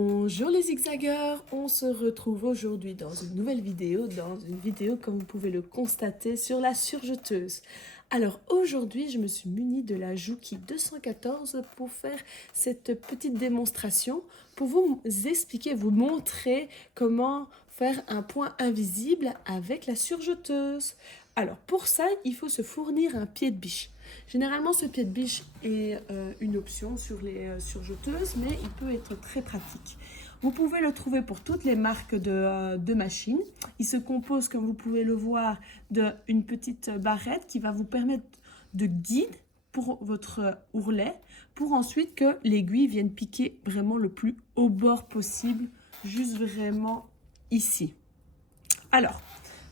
Bonjour les zigzaggeurs, on se retrouve aujourd'hui dans une nouvelle vidéo, comme vous pouvez le constater sur la surjeteuse. Alors aujourd'hui je me suis munie de la Juki 214 pour faire cette petite démonstration, pour vous expliquer, vous montrer comment faire un point invisible avec la surjeteuse. Alors pour ça il faut se fournir un pied de biche. Généralement, ce pied de biche est une option sur les surjeteuses, mais il peut être très pratique. Vous pouvez le trouver pour toutes les marques de machines. Il se compose, comme vous pouvez le voir, d'une petite barrette qui va vous permettre de guide pour votre ourlet, pour ensuite que l'aiguille vienne piquer vraiment le plus au bord possible, juste vraiment ici. Alors,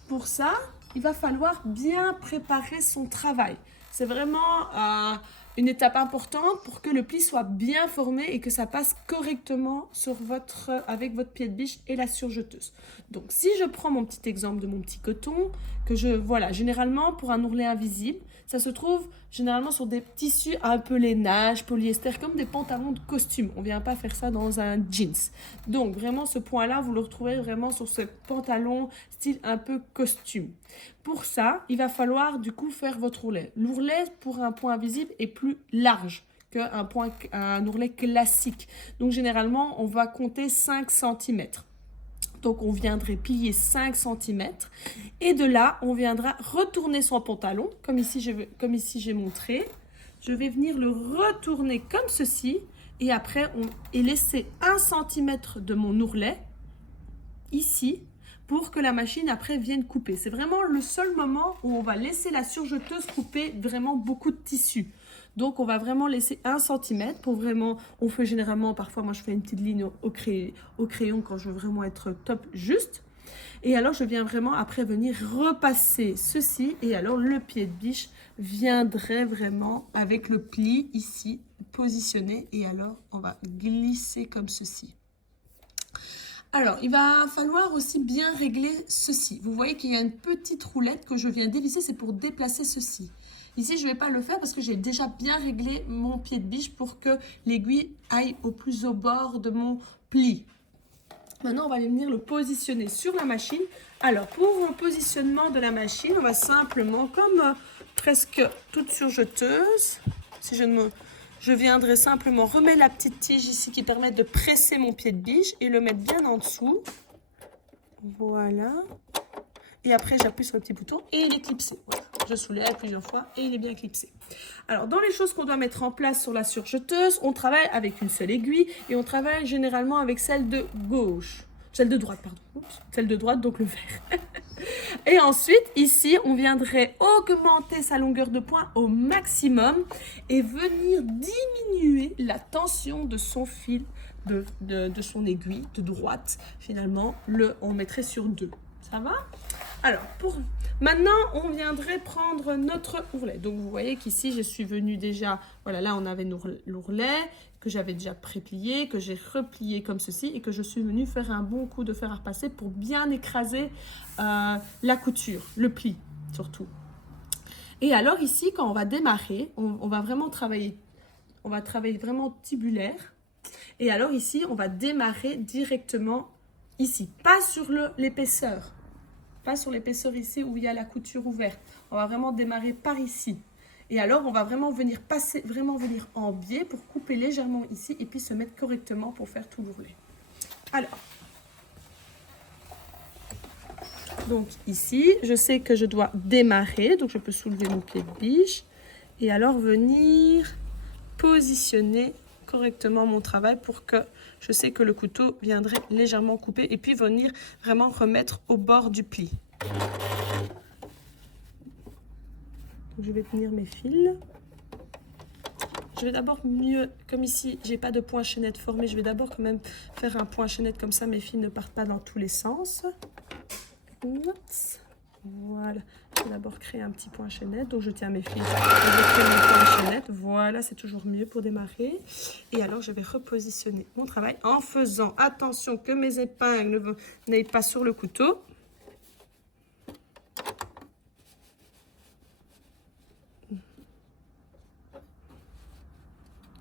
pour ça, il va falloir bien préparer son travail. C'est vraiment une étape importante pour que le pli soit bien formé et que ça passe correctement avec votre pied de biche et la surjeteuse. Donc, si je prends mon petit exemple de mon petit coton, voilà, généralement pour un ourlet invisible, ça se trouve généralement sur des tissus un peu lainage, polyester, comme des pantalons de costume. On ne vient pas faire ça dans un jeans. Donc, vraiment, ce point-là, vous le retrouvez vraiment sur ce pantalon style un peu costume. Pour ça, il va falloir du coup faire votre ourlet. L'ourlet pour un point visible est plus large qu'un ourlet classique. Donc généralement, on va compter 5 cm. Donc on viendrait plier 5 cm et de là, on viendra retourner son pantalon, comme ici j'ai montré. Je vais venir le retourner comme ceci et après, laisser 1 cm de mon ourlet ici pour que la machine après vienne couper. C'est vraiment le seul moment où on va laisser la surjeteuse couper vraiment beaucoup de tissu. Donc on va vraiment laisser 1 cm pour vraiment, on fait généralement, parfois moi je fais une petite ligne au crayon quand je veux vraiment être top juste. Et alors je viens vraiment après venir repasser ceci et alors le pied de biche viendrait vraiment avec le pli ici positionné et alors on va glisser comme ceci. Alors, il va falloir aussi bien régler ceci. Vous voyez qu'il y a une petite roulette que je viens dévisser, c'est pour déplacer ceci. Ici, je ne vais pas le faire parce que j'ai déjà bien réglé mon pied de biche pour que l'aiguille aille au plus au bord de mon pli. Maintenant, on va venir le positionner sur la machine. Alors, pour le positionnement de la machine, on va simplement, comme presque toute surjeteuse, je viendrai simplement remettre la petite tige ici qui permet de presser mon pied de biche et le mettre bien en dessous. Voilà. Et après, j'appuie sur le petit bouton et il est clipsé. Voilà. Je soulève plusieurs fois et il est bien clipsé. Alors, dans les choses qu'on doit mettre en place sur la surjeteuse, on travaille avec une seule aiguille et on travaille généralement avec celle de gauche. Celle de droite, pardon. Oups, celle de droite, donc le vert. Et ensuite, ici, on viendrait augmenter sa longueur de point au maximum et venir diminuer la tension de son fil, de son aiguille de droite. Finalement, on mettrait sur 2. Ça va? Alors, maintenant, on viendrait prendre notre ourlet. Donc, vous voyez qu'ici, je suis venue déjà... Voilà, là, on avait l'ourlet que j'avais déjà préplié, que j'ai replié comme ceci et que je suis venue faire un bon coup de fer à repasser pour bien écraser la couture, le pli surtout. Et alors ici, quand on va démarrer, on va vraiment travailler, vraiment tibulaire. Et alors ici, on va démarrer directement ici, pas sur l'épaisseur. Pas sur l'épaisseur ici où il y a la couture ouverte. On va vraiment démarrer par ici. Et alors, on va vraiment venir venir en biais pour couper légèrement ici et puis se mettre correctement pour faire tout l'ourlet. Alors, donc ici, je sais que je dois démarrer, donc je peux soulever mon pied de biche et alors venir positionner correctement mon travail pour que je sais que le couteau viendrait légèrement couper et puis venir vraiment remettre au bord du pli. Donc, je vais tenir mes fils. Je vais d'abord comme ici, j'ai pas de point chaînette formé, je vais d'abord quand même faire un point chaînette comme ça, mes fils ne partent pas dans tous les sens. Voilà, je vais d'abord créer un petit point chaînette, donc je tiens mes fils, je crée mon point chaînette, voilà, c'est toujours mieux pour démarrer. Et alors je vais repositionner mon travail en faisant attention que mes épingles n'aillent pas sur le couteau.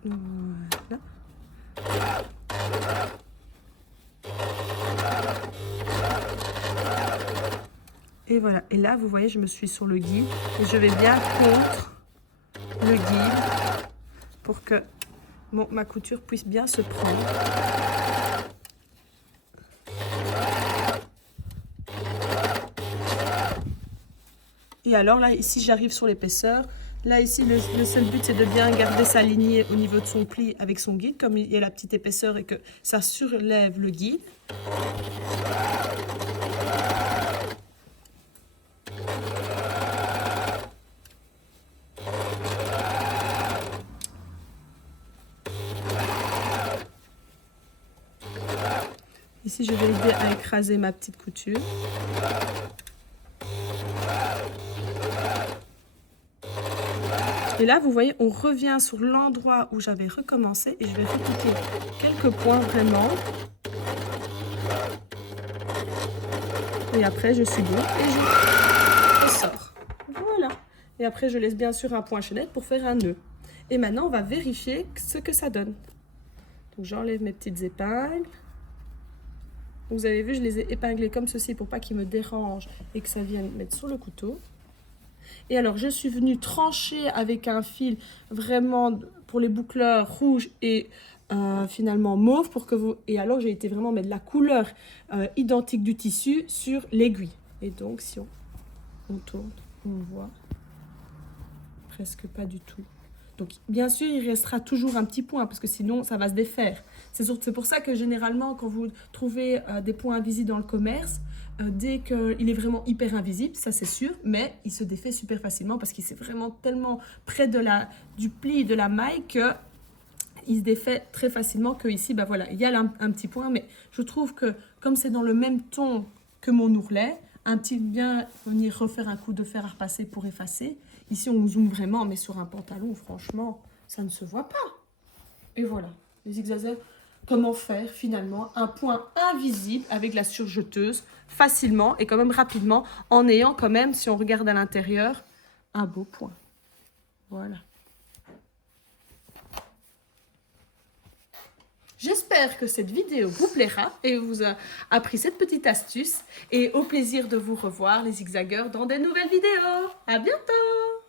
Voilà. Et voilà. Et là, vous voyez, je me suis sur le guide et je vais bien contre le guide pour que ma couture puisse bien se prendre. Et alors là, ici, j'arrive sur l'épaisseur. Là, ici, le seul but, c'est de bien garder sa lignée au niveau de son pli avec son guide, comme il y a la petite épaisseur et que ça surlève le guide. Ici, je vais aider à écraser ma petite couture. Et là, vous voyez, on revient sur l'endroit où j'avais recommencé et je vais repiquer quelques points vraiment. Et après, je suis bon et je ressors. Voilà. Et après, je laisse bien sûr un point chaînette pour faire un nœud. Et maintenant, on va vérifier ce que ça donne. Donc, j'enlève mes petites épingles. Vous avez vu, je les ai épinglées comme ceci pour pas qu'ils me dérangent et que ça vienne mettre sur le couteau. Et alors, je suis venue trancher avec un fil vraiment pour les boucleurs rouges et finalement mauve pour que vous... Et alors, j'ai été vraiment mettre la couleur identique du tissu sur l'aiguille. Et donc, si on tourne, on voit presque pas du tout. Donc, bien sûr, il restera toujours un petit point parce que sinon, ça va se défaire. C'est pour ça que généralement, quand vous trouvez des points invisibles dans le commerce, dès qu'il est vraiment hyper invisible, ça c'est sûr, mais il se défait super facilement parce qu'il est vraiment tellement près du pli de la maille qu'il se défait très facilement que ici, bah voilà, il y a un petit point, mais je trouve que comme c'est dans le même ton que mon ourlet, bien venir refaire un coup de fer à repasser pour effacer. Ici, on zoome vraiment, mais sur un pantalon, franchement, ça ne se voit pas. Et voilà, les zigzags. Comment faire finalement un point invisible avec la surjeteuse facilement et quand même rapidement en ayant quand même, si on regarde à l'intérieur, un beau point. Voilà. J'espère que cette vidéo vous plaira et vous a appris cette petite astuce et au plaisir de vous revoir les zigzaggeurs dans des nouvelles vidéos. À bientôt!